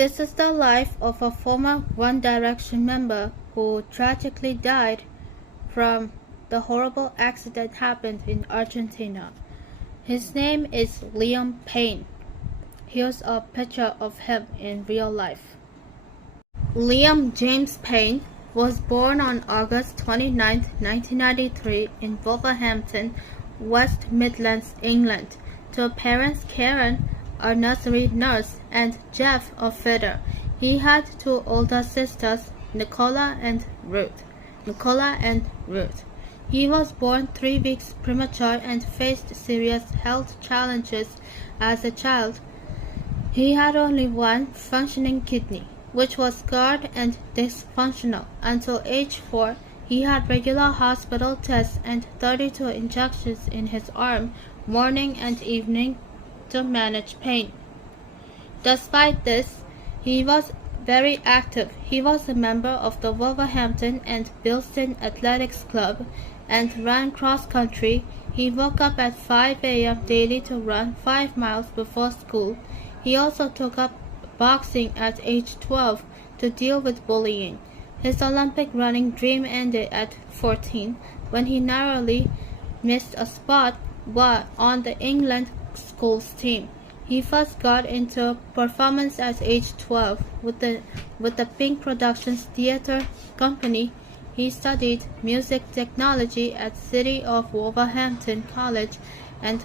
This is the life of a former One Direction member who tragically died from the horrible accident happened in Argentina. His name is Liam Payne. Here's a picture of him in real life. Liam James Payne was born on August 29, 1993 in Wolverhampton, West Midlands, England, to parents Karen, a nursery nurse, and Jeff, a fitter. He had two older sisters, Nicola and Ruth. He was born 3 weeks premature and faced serious health challenges as a child. He had only one functioning kidney, which was scarred and dysfunctional. Until age 4, he had regular hospital tests and 32 injections in his arm, morning and evening, to manage pain. Despite this, he was very active. He was a member of the Wolverhampton and Bilston Athletics Club and ran cross-country. He woke up at 5 a.m. daily to run 5 miles before school. He also took up boxing at age 12 to deal with bullying. His Olympic running dream ended at 14 when he narrowly missed a spot on the England schools team. He first got into performance at age 12 with the Pink Productions Theatre Company. He studied music technology at City of Wolverhampton College and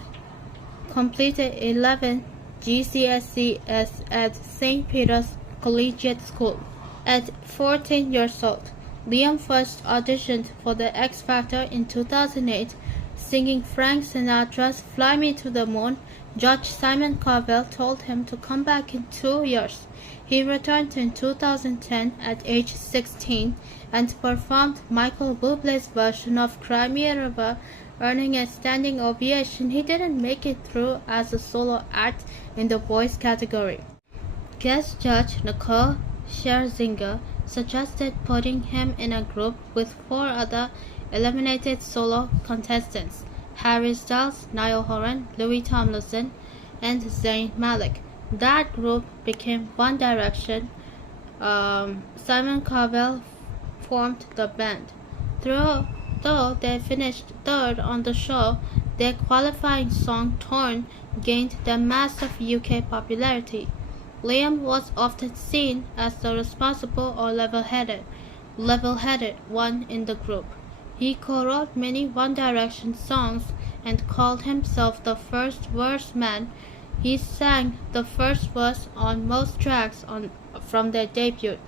completed 11 GCSEs at St. Peter's Collegiate School. At 14 years old, Liam first auditioned for the X Factor in 2008, singing Frank Sinatra's Fly Me to the Moon. Judge Simon Cowell told him to come back in 2 years. He returned in 2010 at age 16 and performed Michael Bublé's version of Cry Me a River, earning a standing ovation. He didn't make it through as a solo act in the boys category. Guest judge Nicole Scherzinger suggested putting him in a group with 4 other eliminated solo contestants: Harry Styles, Niall Horan, Louis Tomlinson, and Zayn Malik. That group became One Direction. Simon Cowell formed the band. Though they finished third on the show, their qualifying song "Torn" gained them massive UK popularity. Liam was often seen as the responsible or level-headed one in the group. He co-wrote many One Direction songs and called himself the first verse man. He sang the first verse on most tracks from their debut.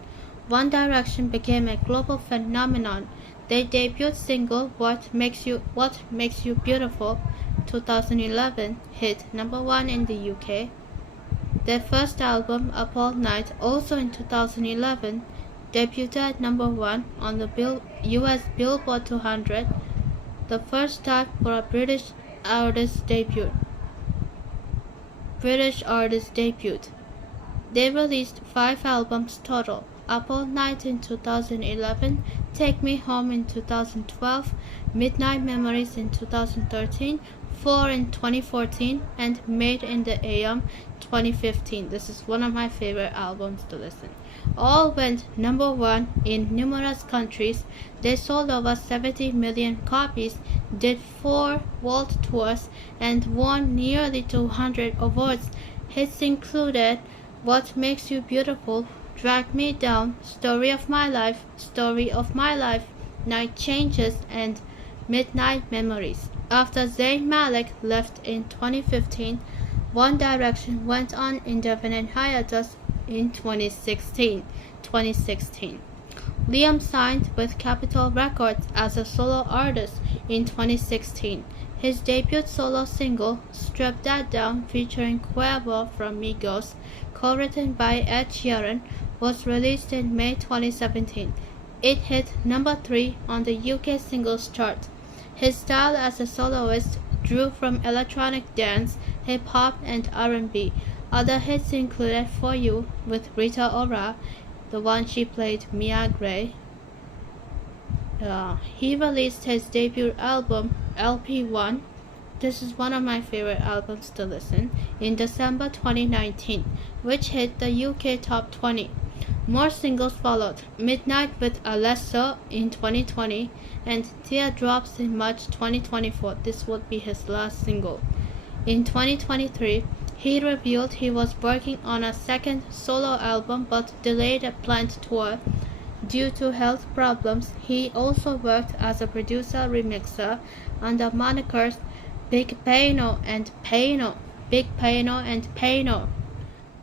One Direction became a global phenomenon. Their debut single What Makes You Beautiful 2011 hit #1 in the UK. Their first album Up All Night, also in 2011, debuted at #1 on the US Billboard 200, the first time for a British artist debut. They released 5 albums total: Up All Night in 2011, Take Me Home in 2012, Midnight Memories in 2013, 4 in 2014, and Made in the AM 2015. This is one of my favorite albums to listen. All went #1 in numerous countries. They sold over 70 million copies, did 4 world tours, and won nearly 200 awards. Hits included What Makes You Beautiful, Drag Me Down, Story of My Life, Night Changes, and Midnight Memories. After Zayn Malik left in 2015, One Direction went on indefinite hiatus in 2016. Liam signed with Capitol Records as a solo artist in 2016. His debut solo single, Strip That Down, featuring Quavo from Migos, co-written by Ed Sheeran, was released in May 2017. It hit #3 on the UK singles chart. His style as a soloist drew from electronic dance, hip-hop, and R&B. Other hits included For You with Rita Ora, the one she played Mia Gray. He released his debut album, LP1, This is one of my favorite albums to listen, in December 2019, which hit the UK Top 20. More singles followed, Midnight with Alesso in 2020 and Teardrops in March 2024. This would be his last single. In 2023, he revealed he was working on a second solo album but delayed a planned tour due to health problems. He also worked as a producer-remixer under monikers Big Payno and Payno.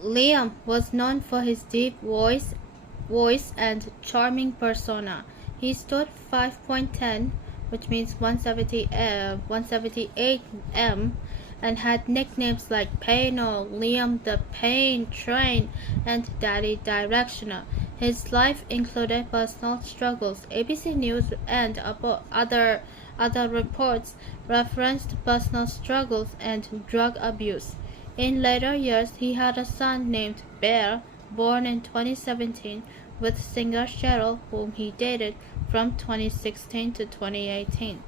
Liam was known for his deep voice and charming persona. He stood 5'10", which means 178 m, and had nicknames like Payno, Liam the Pain Train, and Daddy Directioner. His life included personal struggles. ABC News and other reports referenced personal struggles and drug abuse. In later years, he had a son named Bear, born in 2017, with singer Cheryl, whom he dated from 2016 to 2018.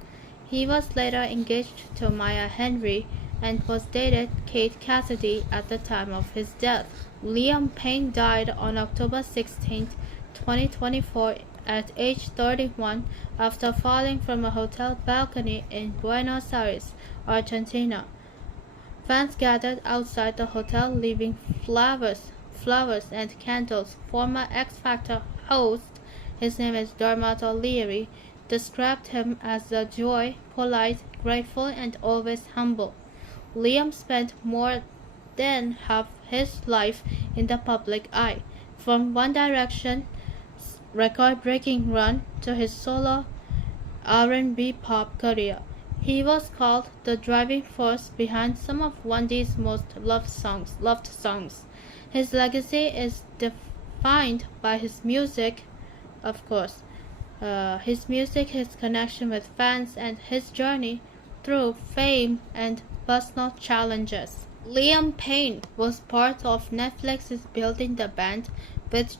He was later engaged to Maya Henry and was dated Kate Cassidy at the time of his death. Liam Payne died on October 16, 2024, at age 31 after falling from a hotel balcony in Buenos Aires, Argentina. Fans gathered outside the hotel, leaving flowers and candles. Former X Factor host, his name is Dermot O'Leary, described him as a joy, polite, grateful, and always humble. Liam spent more than half his life in the public eye, from One Direction's record-breaking run to his solo R&B pop career. He was called the driving force behind some of One D's most loved songs. His legacy is defined by his music, of course. His connection with fans, and his journey through fame and personal challenges. Liam Payne was part of Netflix's Building the Band, which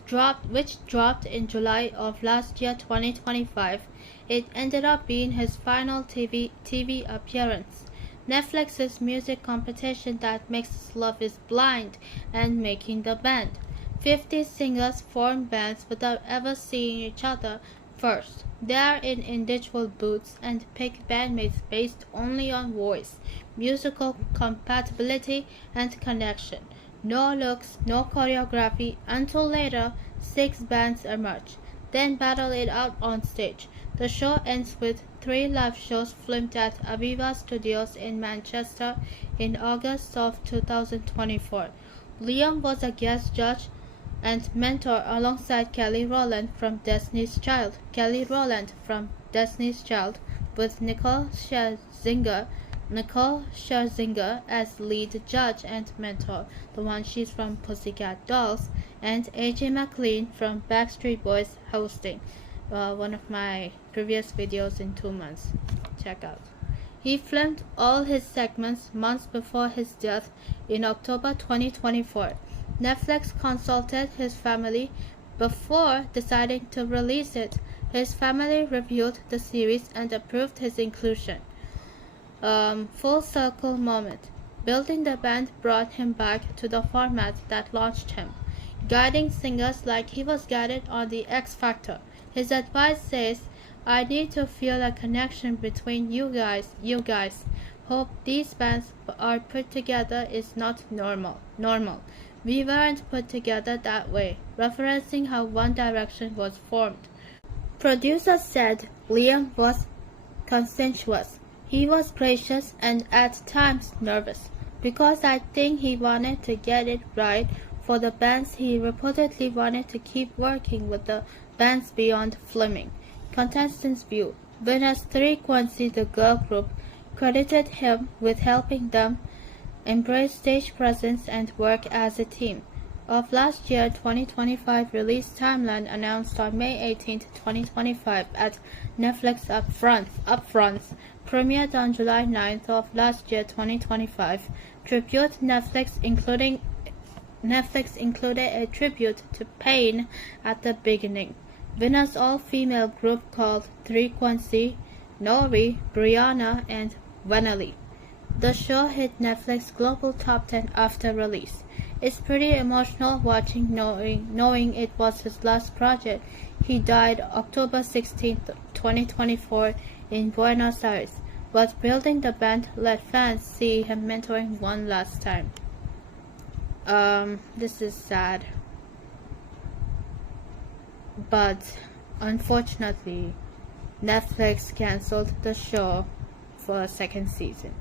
dropped in July of last year, 2025. It ended up being his final TV appearance. Netflix's music competition that makes Love is Blind and Making the Band. 50 singers form bands without ever seeing each other first. They are in individual booths and pick bandmates based only on voice, musical compatibility, and connection. No looks, no choreography, until later 6 bands emerge, then battle it out on stage. The show ends with 3 live shows filmed at Aviva Studios in Manchester in August of 2024. Liam was a guest judge and mentor alongside Kelly Rowland from Destiny's Child. With Nicole Scherzinger as lead judge and mentor, the one she's from Pussycat Dolls, and AJ McLean from Backstreet Boys hosting. One of my previous videos in 2 months. Check out. He filmed all his segments months before his death in October 2024. Netflix consulted his family before deciding to release it. His family reviewed the series and approved his inclusion. Full circle moment. Building the Band brought him back to the format that launched him, guiding singers like he was guided on the X Factor. His advice says, "I need to feel a connection between you guys. Hope these bands are put together is not normal. We weren't put together that way," referencing how One Direction was formed. Producers said Liam was conscientious. He was gracious and at times nervous, because I think he wanted to get it right for the bands. He reportedly wanted to keep working with the bands beyond Fleming. Contestants' view. Winners 3 Quincy, the girl group, credited him with helping them embrace stage presence and work as a team. Of last year 2025 release timeline announced on May 18, 2025 at Netflix Upfronts, premiered on July 9th of last year 2025. Tribute Netflix included a tribute to Payne at the beginning. Winners all-female group called 3 Quincy, Nori, Brianna, and Vanelli. The show hit Netflix global top 10 after release. It's pretty emotional watching knowing it was his last project. He died October 16, 2024 in Buenos Aires, but building the band let fans see him mentoring one last time. This is sad. But unfortunately, Netflix cancelled the show for a second season.